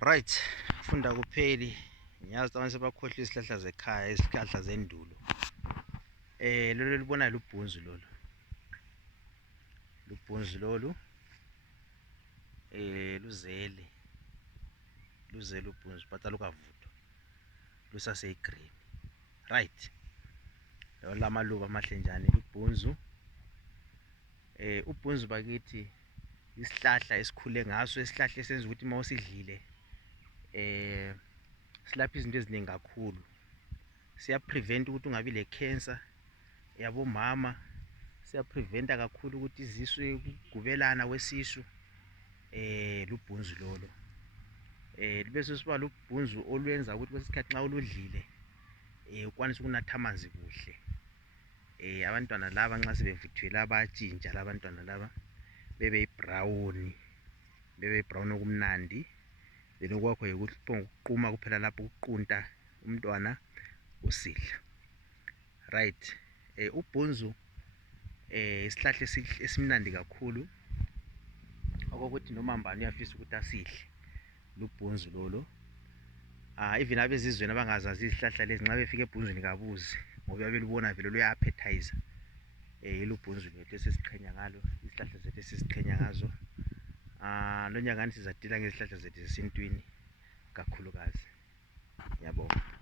Right, funda kupheli. Ngiyazi abantu sebakhohlwa izihlahla zekhaya, izihlahla zendulo. Lolu libona lubhunzu lolu. Lubhunzu lolu luzele. Luzele ubhunzu but alukavuthwa. Lusase green. Right. Lamaluba amahle njani ubhunzu. Ubhunzu bakithi isihlahla esikhule ngaso, isihlahla esenza ukuthi mawusidlile silapha izinto eziningi kakhulu. Siya prevent ukuthi ungabi le cancer yabomama, siya prevent kakhulu ukuthi izisu ukugubelana kwesisu. Lubhunzu lolo. Bese siba lubhunzu olwenza ukuthi kwesikhathi nxa uludlile ukwanise ukunatha amanzi kuhle. Abantwana laba nxa sebevuthiwe bayatshintsha labantwana laba bebe brown, okumnandi. Then okwakho ukuquma kuphela lapho ukuqunta umntwana usidla. Right. Ubhunzu isihlahla esimnandi kakhulu okokuthi noma mbani uyafisa ukuthi asidle lubhunzu lolo. Even abezizweni abangazazi izihlahla lezi nxa befika ebhunzini kabuzi ngoba belubona vele luya appetizer. Ilubhunzu lethu esesiqhenya ngalo, izihlahla zethu esesiqhenya ngazo. Lonyakani sizadila ngezihlahla zethu zesintwini kakhulukazi. Ngiyabonga.